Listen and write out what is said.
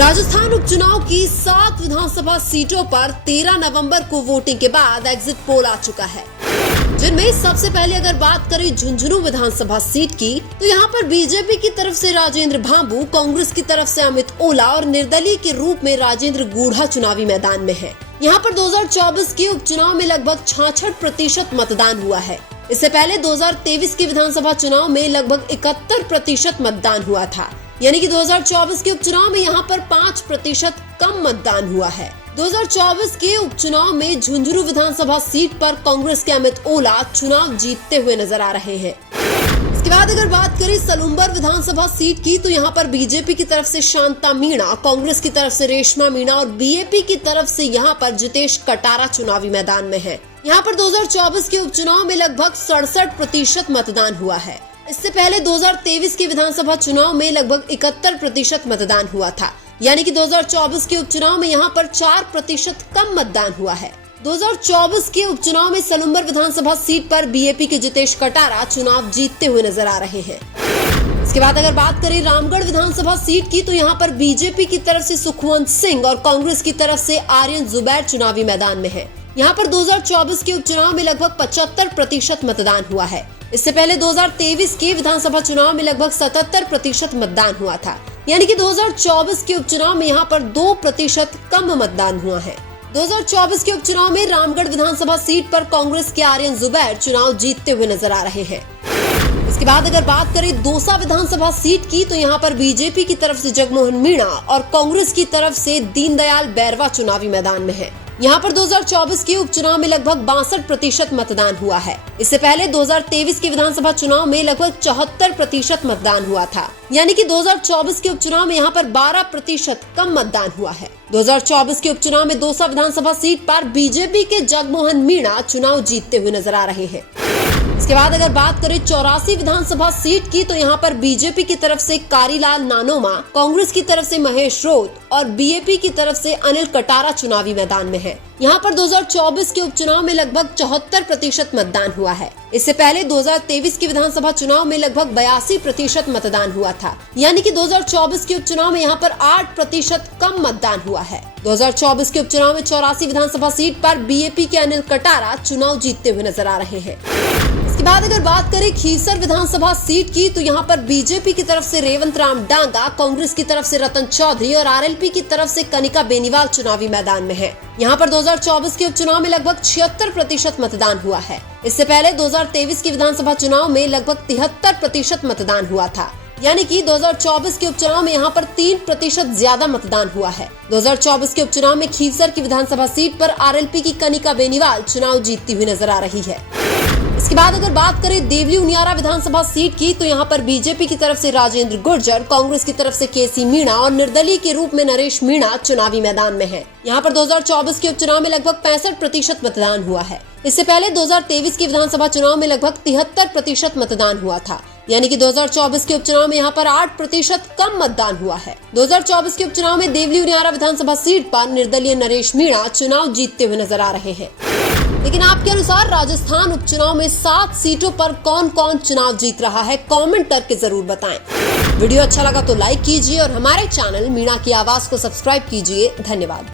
राजस्थान उपचुनाव की 7 विधानसभा सीटों पर 13 नवंबर को वोटिंग के बाद एग्जिट पोल आ चुका है, जिनमें सबसे पहले अगर बात करें झुंझुनू विधानसभा सीट की, तो यहां पर बीजेपी की तरफ से राजेंद्र भांबू, कांग्रेस की तरफ से अमित ओला और निर्दलीय के रूप में राजेंद्र गूढ़ा चुनावी मैदान में है। यहां पर 2024 के उपचुनाव में लगभग 66% मतदान हुआ है। इससे पहले 2023 के विधानसभा चुनाव में लगभग 71% मतदान हुआ था, यानी कि 2024 के उपचुनाव में यहाँ पर 5% कम मतदान हुआ है। 2024 के उपचुनाव में झुंझुनू विधानसभा सीट पर कांग्रेस के अमित ओला चुनाव जीतते हुए नजर आ रहे हैं। इसके बाद अगर बात करें सलुम्बर विधानसभा सीट की, तो यहाँ पर बीजेपी की तरफ से शांता मीणा, कांग्रेस की तरफ से रेशमा मीणा और बीएपी की तरफ से यहाँ पर जितेश कटारा चुनावी मैदान में है। यहाँ पर 2024 के उपचुनाव में लगभग 67% मतदान हुआ है। इससे पहले 2023 के विधानसभा चुनाव में लगभग 71% मतदान हुआ था, यानी कि 2024 के उपचुनाव में यहाँ पर 4% कम मतदान हुआ है। 2024 के उपचुनाव में सलुम्बर विधानसभा सीट पर बीएपी के जितेश कटारा चुनाव जीतते हुए नजर आ रहे हैं। इसके बाद अगर बात करें रामगढ़ विधानसभा सीट की, तो यहाँ पर बीजेपी की तरफ से सुखवंत सिंह और कांग्रेस की तरफ से आर्यन जुबैर चुनावी मैदान में है। यहाँ पर 2024 के उपचुनाव में लगभग 75% मतदान हुआ है। इससे पहले 2023 के विधानसभा चुनाव में लगभग 77% मतदान हुआ था, यानी कि 2024 के उपचुनाव में यहाँ पर 2% कम मतदान हुआ है। 2024 के उपचुनाव में रामगढ़ विधानसभा सीट पर कांग्रेस के आर्यन जुबैर चुनाव जीतते हुए नजर आ रहे हैं। इसके बाद अगर बात करें दौसा विधानसभा सीट की, तो यहाँ पर बीजेपी की तरफ से जगमोहन मीणा और कांग्रेस की तरफ से दीनदयाल बैरवा चुनावी मैदान में है। यहाँ पर 2024 के उपचुनाव में लगभग 62% मतदान हुआ है। इससे पहले 2023 के विधानसभा चुनाव में लगभग 74% मतदान हुआ था, यानी कि 2024 के उपचुनाव में यहाँ पर 12% कम मतदान हुआ है। 2024 के उपचुनाव में दौसा विधानसभा सीट पर बीजेपी के जगमोहन मीणा चुनाव जीतते हुए नजर आ रहे हैं। इसके बाद अगर बात करें 84 विधानसभा सीट की, तो यहाँ पर बीजेपी की तरफ से कारीलाल नानोमा, कांग्रेस की तरफ से महेश रोत और बीएपी की तरफ से अनिल कटारा चुनावी मैदान में है। यहाँ पर 2024 के उपचुनाव में लगभग 74% मतदान हुआ है। इससे पहले 2023 के विधानसभा चुनाव में लगभग 82% मतदान हुआ था, यानी कि 2024 के उपचुनाव में यहाँ पर 8% कम मतदान हुआ है। 2024 के उपचुनाव में 84 विधानसभा सीट पर बीएपी के अनिल कटारा चुनाव जीतते हुए नजर आ रहे हैं। इसके बाद अगर बात करें खीसर विधानसभा सीट की, तो यहाँ पर बीजेपी की तरफ से रेवंत राम डांगा, कांग्रेस की तरफ से रतन चौधरी और आरएलपी की तरफ से कनिका बेनीवाल चुनावी मैदान में है। यहाँ पर 2024 के उपचुनाव में लगभग 76% मतदान हुआ है। इससे पहले 2023 के विधानसभा चुनाव में लगभग 73% मतदान हुआ था, यानी कि 2024 के उपचुनाव में यहाँ पर 3% ज्यादा मतदान हुआ है। 2024 के उपचुनाव में खीसर की विधानसभा सीट पर आरएलपी की कनिका बेनीवाल चुनाव जीतती हुई नजर आ रही है। इसके बाद अगर बात करें देवली उनियारा विधानसभा सीट की, तो यहाँ पर बीजेपी की तरफ से राजेंद्र गुर्जर, कांग्रेस की तरफ से केसी मीणा और निर्दलीय के रूप में नरेश मीणा चुनावी मैदान में है। यहाँ पर 2024 के उपचुनाव में लगभग 65% मतदान हुआ है। इससे पहले 2023 के विधानसभा चुनाव में लगभग 73% मतदान हुआ था, यानी कि 2024 के उपचुनाव में यहाँ पर 8% कम मतदान हुआ है। 2024 के उपचुनाव में देवली उनियारा विधानसभा सीट पर निर्दलीय नरेश मीणा चुनाव जीतते हुए नजर आ रहे हैं। लेकिन आपके अनुसार राजस्थान उपचुनाव में 7 सीटों पर कौन कौन चुनाव जीत रहा है, कमेंट करके जरूर बताएं। वीडियो अच्छा लगा तो लाइक कीजिए और हमारे चैनल मीणा की आवाज को सब्सक्राइब कीजिए। धन्यवाद।